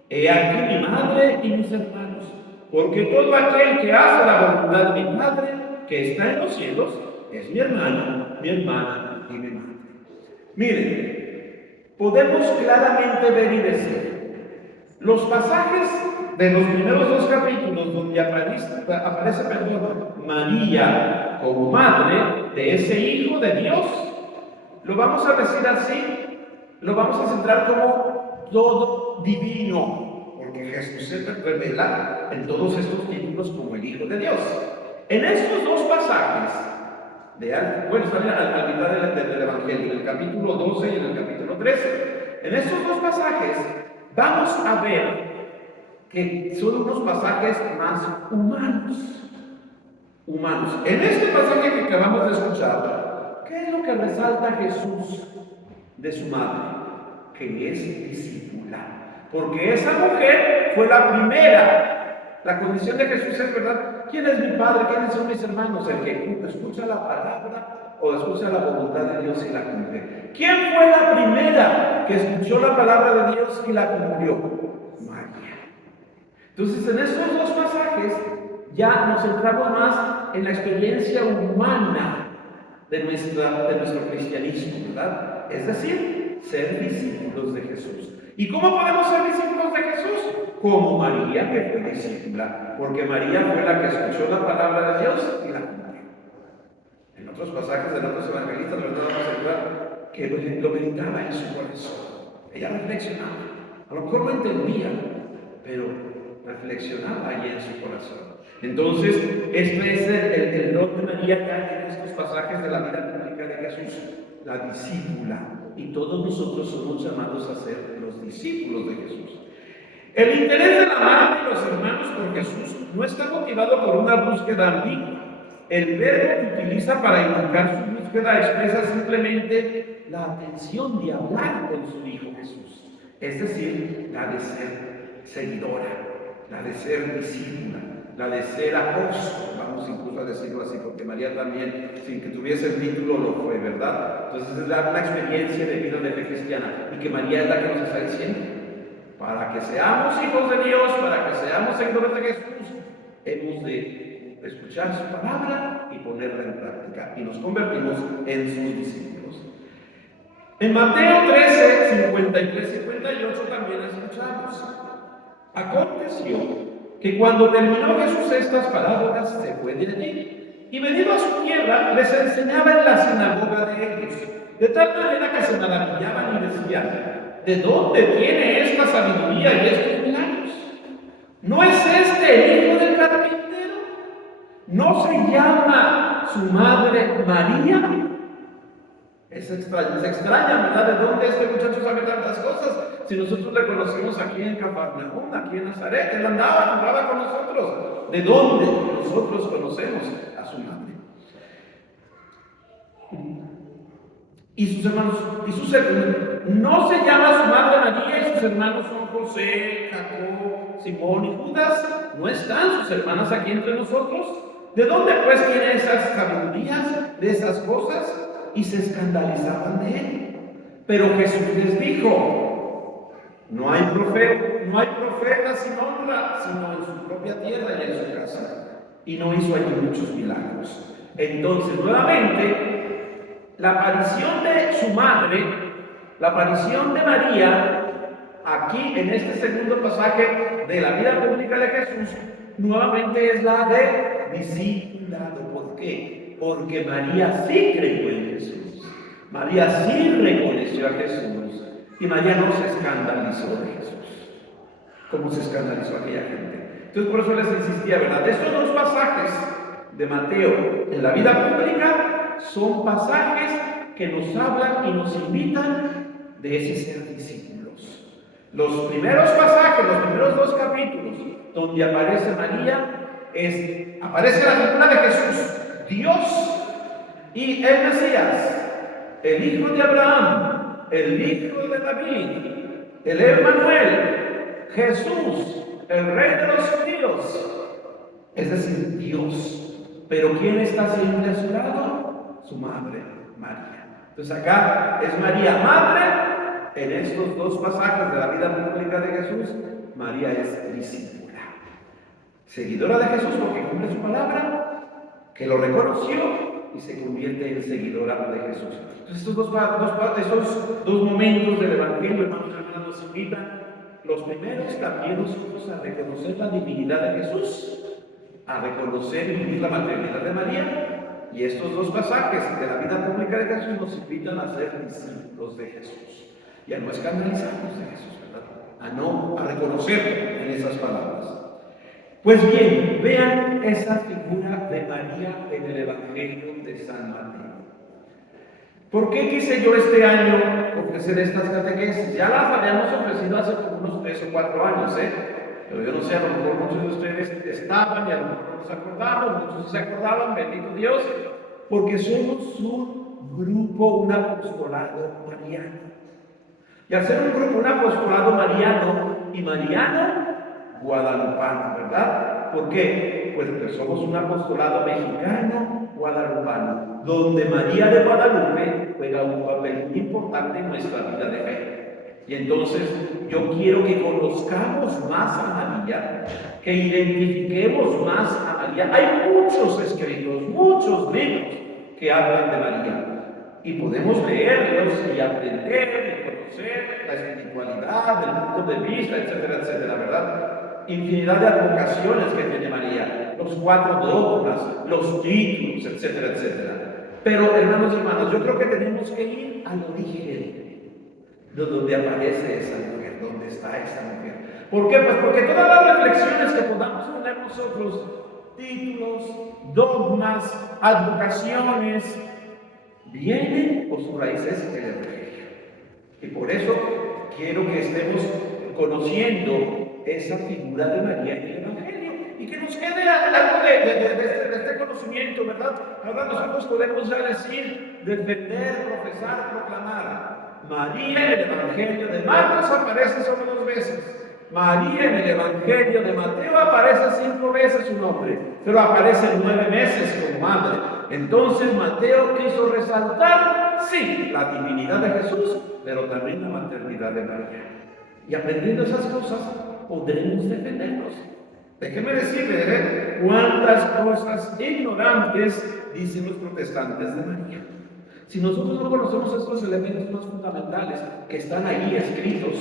he aquí mi madre y mis hermanos, porque todo aquel que hace la voluntad de mi Padre, que está en los cielos, es mi hermano, mi hermana y mi madre. Miren, podemos claramente ver y decir, los pasajes de los primeros 2 capítulos donde aparece María como madre de ese hijo de Dios, lo vamos a decir así, lo vamos a centrar como todo divino, porque Jesús se revela en todos estos títulos como el Hijo de Dios. En estos 2 pasajes, están al mitad del Evangelio, en el capítulo 12 y en el capítulo 13, en estos 2 pasajes vamos a ver que son unos pasajes más humanos. En este pasaje que acabamos de escuchar, ¿qué es lo que resalta Jesús de su madre? Que es discípula. porque esa mujer fue la primera. La condición de Jesús es, ¿verdad? ¿Quién es mi padre? ¿Quiénes son mis hermanos? El que escucha la palabra o escucha la voluntad de Dios y la cumple. ¿Quién fue la primera que escuchó la palabra de Dios y la cumplió? María. Entonces, en estos dos pasajes ya nos centramos más en la experiencia humana de nuestro cristianismo, ¿verdad? Es decir, ser discípulos de Jesús. ¿Y cómo podemos ser discípulos de Jesús? Como María, que fue discípula, porque María fue la que escuchó la palabra de Dios y la cumplió. En otros pasajes de otros evangelistas, ¿verdad? Vamos a encontrar que lo meditaba en su corazón. Ella reflexionaba. A lo mejor no entendía, pero reflexionaba allí en su corazón. Entonces, este es el don de María que hay en estos pasajes de la vida pública de Jesús, la discípula. Y todos nosotros somos llamados a ser los discípulos de Jesús. El interés de la madre y los hermanos por Jesús no está motivado por una búsqueda ambigua. El verbo que utiliza para indicar su búsqueda expresa simplemente la atención de hablar con su Hijo Jesús, es decir, la de ser seguidora, la de ser discípula, la de ser apóstol, vamos incluso a decirlo así, porque María también, sin que tuviese el título, lo fue, ¿verdad? Entonces es una experiencia de vida de fe cristiana, y que María es la que nos está diciendo, para que seamos hijos de Dios, para que seamos seguidores de Jesús, hemos de escuchar su palabra y ponerla en práctica, y nos convertimos en sus discípulos. En Mateo 13, 53, 58 también escuchamos: aconteció que cuando terminó Jesús estas palabras, se fue de allí, y venido a su tierra, les enseñaba en la sinagoga de ellos, de tal manera que se maravillaban y decían: ¿de dónde tiene esta sabiduría y estos milagros? ¿No es este el hijo del carpintero? ¿No se llama su madre María? Es extraña, ¿verdad? ¿De dónde este muchacho sabe tantas cosas? Si nosotros le conocimos aquí en Cafarnaúm, aquí en Nazaret, él jugaba con nosotros. ¿De dónde nosotros conocemos a su madre? Y sus hermanos, no se llama su madre María, y sus hermanos son José, Jacob, Simón y Judas. ¿No están sus hermanas aquí entre nosotros? ¿De dónde pues tiene esas sabidurías, de esas cosas? Y se escandalizaban de él. Pero Jesús les dijo: no hay profeta sin honra, sino en su propia tierra y en su casa. Y no hizo allí muchos milagros. Entonces, nuevamente, la aparición de su madre, la aparición de María, aquí en este segundo pasaje de la vida pública de Jesús, nuevamente es la de discipulado. ¿Por qué? Porque María sí creyó en Jesús. María sí reconoció a Jesús. Y María no se escandalizó de Jesús, como se escandalizó aquella gente. Entonces, por eso les insistía, ¿verdad? Estos dos pasajes de Mateo en la vida pública son pasajes que nos hablan y nos invitan de ese ser discípulos. Los primeros pasajes, los primeros dos capítulos, donde aparece María, aparece la figura de Jesús, Dios, y el Mesías, el hijo de Abraham, el hijo de David, el Emmanuel, Jesús, el rey de los judíos, es decir, Dios. Pero ¿quién está siempre a su lado? Su madre, María. Entonces acá es María madre. En estos dos pasajes de la vida pública de Jesús, María es discípula, seguidora de Jesús porque cumple su palabra, que lo reconoció y se convierte en seguidora de Jesús. Entonces estos dos momentos del Evangelio, hermanos y hermanas, nos invitan, los primeros también nosotros, a reconocer la divinidad de Jesús, a reconocer y vivir la maternidad de María. Y estos dos pasajes de la vida pública de Jesús nos invitan a ser discípulos de Jesús y a no escandalizarnos de Jesús, ¿verdad? A reconocer en esas palabras. Pues bien, vean esa figura de María en el Evangelio de San Mateo. ¿Por qué quise yo este año ofrecer estas catequesis? Ya las habíamos ofrecido hace como unos 3 o 4 años, pero yo no sé, a lo mejor muchos de ustedes estaban y a lo mejor no se acordaban, muchos se acordaban, bendito Dios, porque somos un grupo, un apostolado mariano. Y al ser un grupo, un apostolado mariano, y mariano guadalupano, ¿verdad? ¿Por qué? Pues porque somos un apostolado mexicano guadalupano, donde María de Guadalupe juega un papel muy importante en nuestra vida de fe. Y entonces yo quiero que conozcamos más a María, que identifiquemos más a María. Hay muchos escritos, muchos libros que hablan de María. Y podemos leerlos y aprender y conocer la espiritualidad, el punto de vista, etcétera, etcétera, ¿verdad? Infinidad de advocaciones que tiene María, los 4 dogmas, los títulos, etcétera, etcétera. Pero, hermanos y hermanas, yo creo que tenemos que ir al origen de donde aparece esa mujer, donde está esa mujer. ¿Por qué? Pues porque todas las reflexiones que podamos poner nosotros, títulos, dogmas, advocaciones, vienen por sus raíces el Evangelio. Y por eso quiero que estemos conociendo esa figura de María en el Evangelio y que nos quede algo de este conocimiento, ¿verdad? Ahora nosotros podemos ya decir, defender, profesar, proclamar. María en el Evangelio de Marcos aparece solo 2 veces. María en el Evangelio de Mateo aparece 5 veces su nombre, pero aparece 9 veces como madre. Entonces Mateo quiso resaltar, sí, la divinidad de Jesús, pero también la maternidad de María. Y aprendiendo esas cosas, podremos defendernos. Déjenme decirle, cuántas cosas ignorantes dicen los protestantes de María. Si nosotros no conocemos estos elementos más fundamentales que están ahí escritos,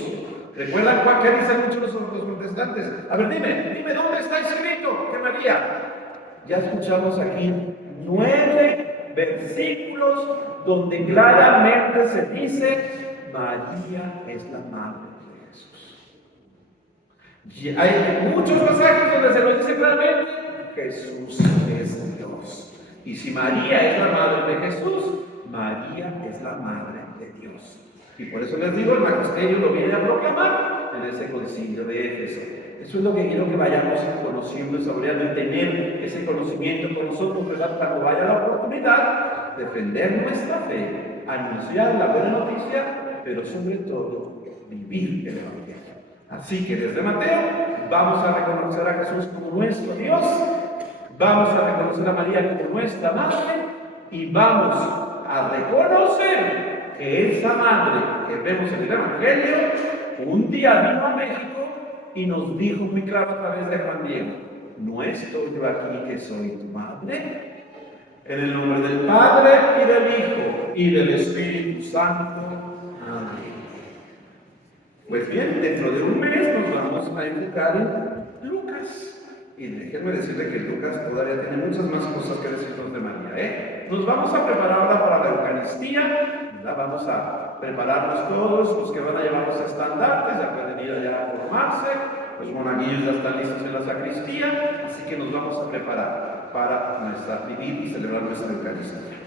¿recuerdan qué dicen muchos los protestantes? A ver, dime, ¿dónde está escrito que María? Ya escuchamos aquí 9 versículos donde claramente se dice, María es la madre de Jesús. Y hay muchos pasajes donde se lo dice claramente, Jesús es Dios. Y si María es la madre de Jesús, María es la madre de Dios. Y por eso les digo, el magisterio lo viene a proclamar en ese concilio de Éfeso. Eso es lo que quiero que vayamos conociendo, saboreando y tener ese conocimiento con nosotros, ¿verdad? Cuando vaya la oportunidad, defender nuestra fe, anunciar la buena noticia, pero sobre todo vivir el Evangelio. Así que desde Mateo vamos a reconocer a Jesús como nuestro Dios, vamos a reconocer a María como nuestra madre y vamos a reconocer que esa madre que vemos en el Evangelio un día vino a México y nos dijo muy claro a través de Juan Diego, ¿no estoy yo aquí que soy tu madre? En el nombre del Padre y del Hijo y del Espíritu Santo. Amén. Pues bien, dentro de un mes nos vamos a enfocar en Lucas. Y déjenme decirle que Lucas todavía tiene muchas más cosas que decirnos de María. Nos vamos a preparar ahora para la Eucaristía. Vamos a prepararnos todos, los que van a llevar los estandartes, ya pueden ir allá a formarse. Los monaguillos ya están listos en la sacristía. Así que nos vamos a preparar para vivir y celebrar nuestra Eucaristía.